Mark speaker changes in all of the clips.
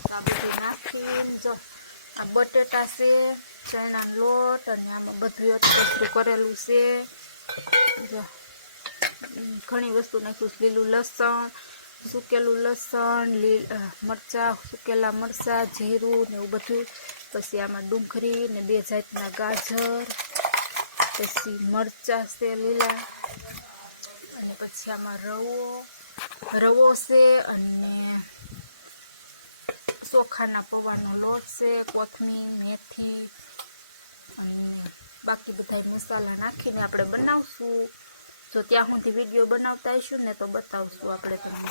Speaker 1: તો આ બધું નાખીને જો આ બટેટા છે ચણાનો લોટ અને આમાં બધું એકઠું કરેલું છે જો ઘણી વસ્તુ નાખ્યું લીલું લસણ સુકેલું લસણ લીલ મરચાં સુકેલા મરચાં જીરું ને એવું બધું પછી આમાં ડુંગળી ને બે જાતના ગાજર પછી મરચાં છે લીલા અને પછી આમાં રવો રવો છે અને ચોખાના પૌવાનો લોટ છે, કોથમીર, મેથી અને બાકી બધા મસાલા નાખીને આપણે બનાવશું. તો ત્યાં સુધી વીડિયો બનાવતા આવીશું ને તો બતાવશું આપણે તમને.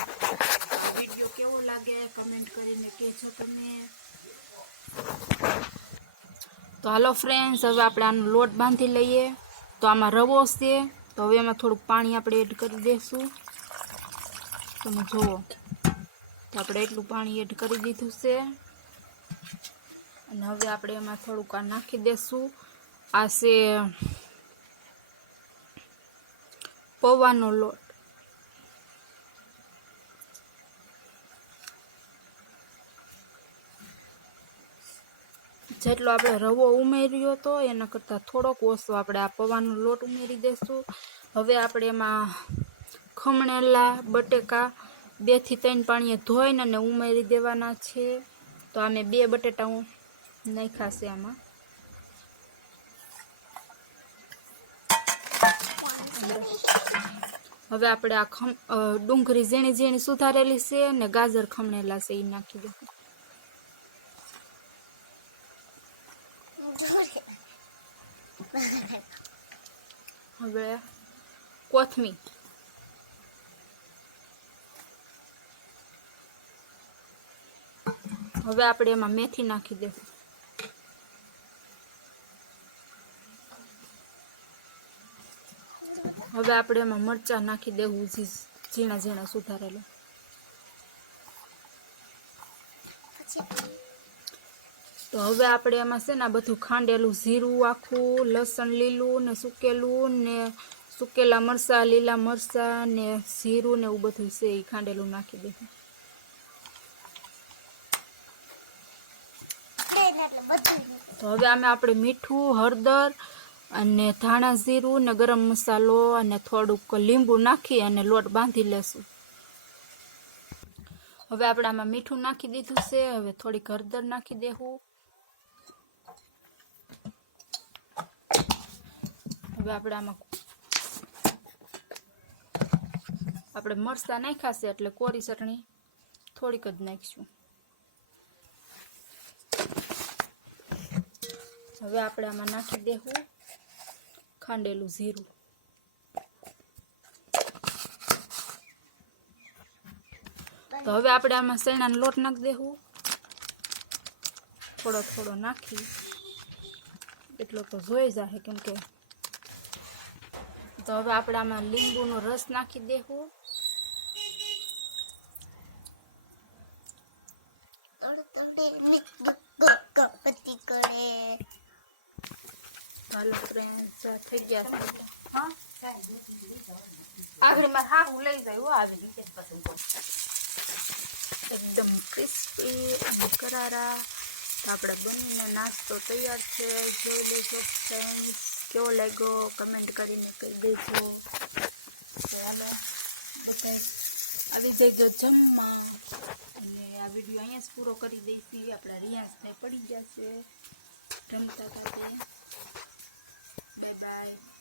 Speaker 1: વીડિયો કેવો લાગે કમેન્ટ કરીને કહેજો તમે. તો હાલો ફ્રેન્ડ્સ હવે આપણે આનો લોટ બાંધી લઈએ. તો આમાં રવો છે, તો હવે એમાં થોડુંક પાણી આપણે એડ કરી દઈશું તમે જુઓ. આપણે એટલું પાણી એડ કરી દીધું છે. અને હવે આપણે એમાં થોડુંક આ નાખી દઈશું આ છે પૌવાનો લોટ. જેટલો આપણે રવો ઉમેર્યો હતો એના કરતાં થોડોક ઓછો આપણે આ પૌવાનો લોટ ઉમેરી દઈશું હવે આપણે એમાં ખમણેલા, બટેકા બેથી ત્રણ પાણીએ ધોઈને અને ઉમેરી દેવાના છે. તો અમે બે બટેટા હું નાખ્યા છે આમાં. હવે આપણે આ ખમ ડુંગળી ઝીણી ઝીણી સુધારેલી છે અને ગાજર ખમણેલા છે એ નાખી દઉં. હવે કોથમીર. હવે આપણે એમાં મેથી નાખી દઈશું હવે આપણે એમાં મરચાં નાખી દેવું ઝીણા ઝીણા સુધારેલું. તો હવે આપણે એમાં છે ને બધું ખાંડેલું જીરું આખું, લસણ લીલું ને સુકેલું ને સુકેલા મરચાં, લીલા મરચાં ને જીરું ને એવું બધું છે એ ખાંડેલું નાખી દઈશું તો હવે અમે આપણે મીઠું, હળદર અને ધાણા જીરું ને ગરમ મસાલો અને થોડુંક લીંબુ નાખી અને લોટ બાંધી લેશું. હવે આપણે આમાં મીઠું નાખી દીધું છે. હવે થોડીક હળદર નાખી દેવું હવે આપણે આમાં આપણે મરચાં નાખ્યા છે એટલે કોરી ચટણી થોડીક જ નાખીશું. હવે આપણે આમાં નાખી દેવું. ખાંડેલું જીરું. તો હવે આપણે આમાં શેણાનો લોટ નાખી દેવું. થોડો થોડો નાખી. એટલો તો જોઈ જાય કેમ કે. તો હવે આપણે આમાં લીંબુનો રસ નાખી દેવું. ચાલો ફ્રેન્ડ્સ થઈ ગયા છે હા આગળ મારે હા હું લઈ જાય હો આવી રીતે એકદમ ક્રિસ્પી અને કરારા તો આપણે બનીને નાસ્તો તૈયાર છે જોઈ લેજો ફ્રેન્ડ્સ કેવો લાગ્યો કમેન્ટ કરીને કહી દેજો તો હાલો બધા આવી જજો જમવા અને આ વીડિયો અહીંયા જ પૂરો કરી દઈશી આપણા રિયાઝ થાય પડી જશે રમતા હતા તે Bye-bye.